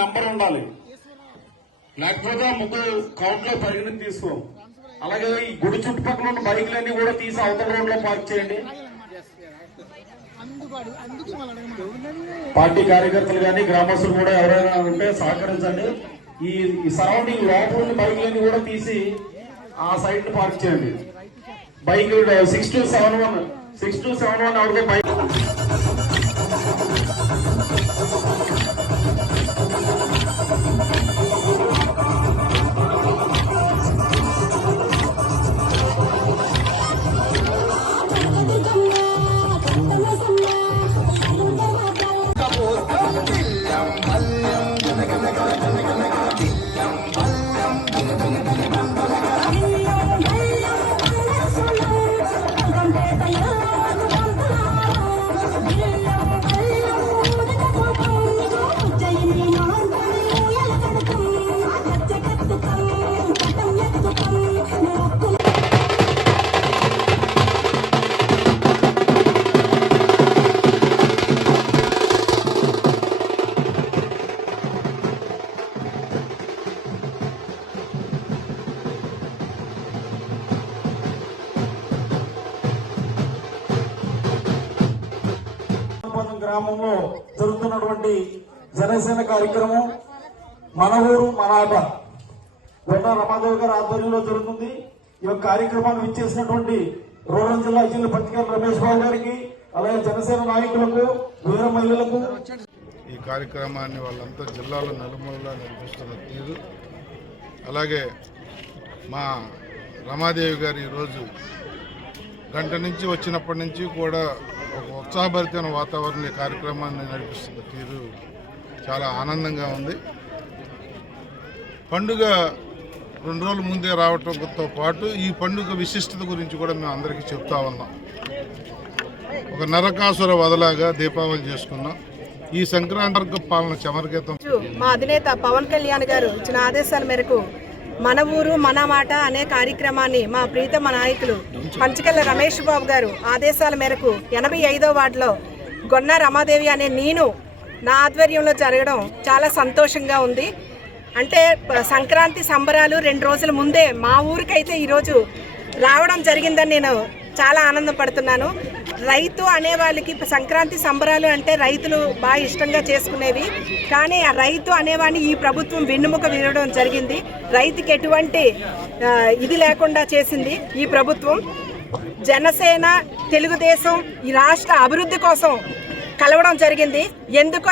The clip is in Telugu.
నంబర్ ఉండాలి, లేకపోతే ముగ్గురు కౌంట్ లో పరిగణన తీసుకో. అలాగే ఈ గుడి చుట్టుపక్కల ఉన్న బైకులన్నీ కూడా తీసి అవతల రోడ్ లో పార్క్ చేయండి. పార్టీ కార్యకర్తలు కానీ గ్రామస్తులు కూడా ఎవరైనా ఉంటే సహకరించండి. ఈ సరౌండింగ్ లోపల ఉన్న బైకులన్నీ కూడా తీసి ఆ సైడ్ పార్క్ చేయండి. బైక్ 6271 ఎవరికో బైక్ గ్రామంలో జరుగుతున్నటువంటి జనసేన కార్యక్రమం మన ఊరు మన ఆట గొడ్డ రమాదేవి గారి ఆధ్వర్యంలో జరుగుతుంది. ఈ యొక్క కార్యక్రమాన్ని విచ్చేసినటువంటి రూరల్ జిల్లా పత్రికల రమేష్ బాబు గారికి, అలాగే జనసేన నాయకులకు, వీర మహిళలకు ఈ కార్యక్రమాన్ని వాళ్ళంతా జిల్లాలో నలుమూలలా నిర్వహిస్తున్న తీరు, అలాగే మా రమాదేవి గారు ఈరోజు గంట నుంచి వచ్చినప్పటి నుంచి కూడా ఒక ఉత్సాహభరితమైన వాతావరణ ఈ కార్యక్రమాన్ని నడిపిస్తున్న తీరు చాలా ఆనందంగా ఉంది. పండుగ 2 రోజుల ముందే రావడంతో పాటు ఈ పండుగ విశిష్టత గురించి కూడా మేము అందరికీ చెప్తా ఉన్నాం. ఒక నరకాసుర వదలాగా దీపావళి చేసుకున్నాం. ఈ సంక్రాంతి పాలన చమరగీతం మా అధినేత పవన్ కళ్యాణ్ గారు ఇచ్చిన ఆదేశాల మేరకు మన ఊరు మన మాట అనే కార్యక్రమాన్ని మా ప్రీతమ నాయకులు పంచకల్ల రమేష్ బాబు గారు ఆదేశాల మేరకు 85వ వార్డులో గొన్న రమాదేవి అనే నా ఆధ్వర్యంలో జరగడం చాలా సంతోషంగా ఉంది. అంటే సంక్రాంతి సంబరాలు 2 రోజుల ముందే మా ఊరికైతే ఈరోజు రావడం జరిగిందని నేను చాలా ఆనందపడుతున్నాను. రైతు అనే వాళ్ళకి సంక్రాంతి సంబరాలు అంటే రైతులు బాగా ఇష్టంగా చేసుకునేవి, కానీ ఆ రైతు అనేవాడిని ఈ ప్రభుత్వం వెన్నుముక విరవడం జరిగింది. రైతుకి ఎటువంటి ఇది లేకుండా చేసింది ఈ ప్రభుత్వం. జనసేన, తెలుగుదేశం ఈ రాష్ట్ర అభివృద్ధి కోసం కలవడం జరిగింది. ఎందుకు